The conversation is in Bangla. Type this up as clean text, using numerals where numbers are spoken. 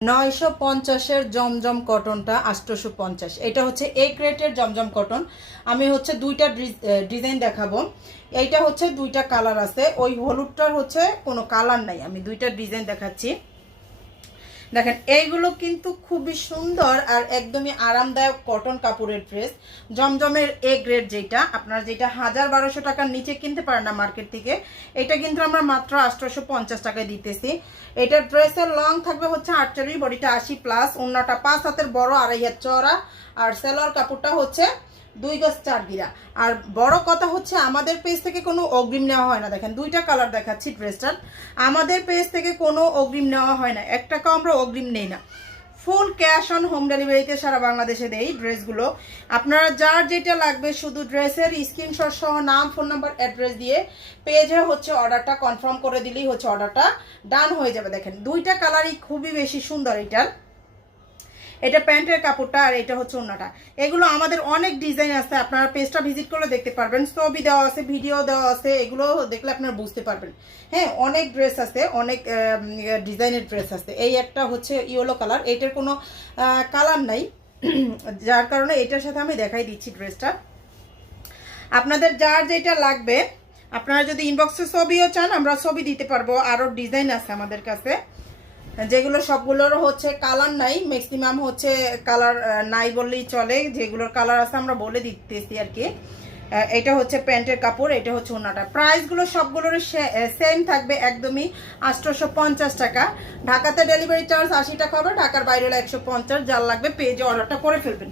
950-এর জমজম কটনটা 850। এটা হচ্ছে এ গ্রেডের জমজম কটন। আমি হচ্ছে দুইটা ডিজাইন দেখাবো। এইটা হচ্ছে দুইটা কালার আছে, ওই হলুদটার হচ্ছে কোনো কালার নাই। আমি দুইটা ডিজাইন দেখাচ্ছি, দেখেন। এইগুলো কিন্তু খুবই সুন্দর আর একদমই আরামদায়ক কটন কাপড়ের ড্রেস। জমজমের এ গ্রেড, যেটা আপনারা যেটা 1000-1200 টাকার নিচে কিনতে পারেন না মার্কেট থেকে, এটা কিন্তু আমরা মাত্র 850 টাকায় দিতেছি। এটা ড্রেসের লং থাকবে হচ্ছে 48, বডিটা 80+, ওন্নাটা 5 হাতের বড়, 2.5 হাত চওড়া, আর সেলোয়ার কাপড়টা হচ্ছে 2 গজ 4 গিরা। আর বড় কথা হচ্ছে আমাদের পেজ থেকে কোনো অগ্রিম নেওয়া হয় না। দেখেন দুইটা কালার দেখাচ্ছি ড্রেসটার। আমাদের পেজ থেকে কোনো অগ্রিম নেওয়া হয় না, 1 টাকাও আমরা অগ্রিম নেই না। ফুল ক্যাশ অন হোম ডেলিভারিতে সারা বাংলাদেশে দেই ড্রেসগুলো। আপনারা যার যেটা লাগবে শুধু ড্রেসের স্ক্রিনশট সহ নাম, ফোন নাম্বার, অ্যাড্রেস দিয়ে পেজে হচ্ছে অর্ডারটা কনফার্ম করে দিলেই হচ্ছে অর্ডারটা ডান হয়ে যাবে। দেখেন দুইটা কালারই খুবই বেশি সুন্দর। এটা প্যান্টের কাপড়টা আর এটা হচ্ছে ওন্নাটা। এগুলো আমাদের অনেক ডিজাইন আছে, আপনারা পেজটা ভিজিট করলে দেখতে পারবেন। ছবি দেওয়া আছে, ভিডিও দেওয়া আছে, এগুলো দেখলে আপনারা বুঝতে পারবেন। হ্যাঁ, অনেক ড্রেস আছে, অনেক ডিজাইনের ড্রেস আছে। এই একটা হচ্ছে ইয়েলো কালার, এটার কোনো কালার নাই, যার কারণে এটার সাথে আমি দেখাই দিচ্ছি ড্রেসটা। আপনাদের যার যেটা লাগবে, আপনারা যদি ইনবক্সে ছবিও চান আমরা ছবি দিতে পারবো। আরও ডিজাইন আছে আমাদের কাছে, যেগুলো সবগুলোর হচ্ছে কালার নাই, ম্যাক্সিমাম হচ্ছে কালার নাই বললেই চলে। যেগুলোর কালার আছে আমরা বলে দিতেছি আর কি। এটা হচ্ছে প্যান্টের কাপড়, এটা হচ্ছে ওন্নাটা। প্রাইসগুলো সবগুলোর সেম থাকবে, একদমই 850 টাকা। ঢাকাতে ডেলিভারি চার্জ 80 টাকা হবে, ঢাকার বাইরে হলে 150। যার লাগবে পেজে অর্ডারটা করে ফেলবেন।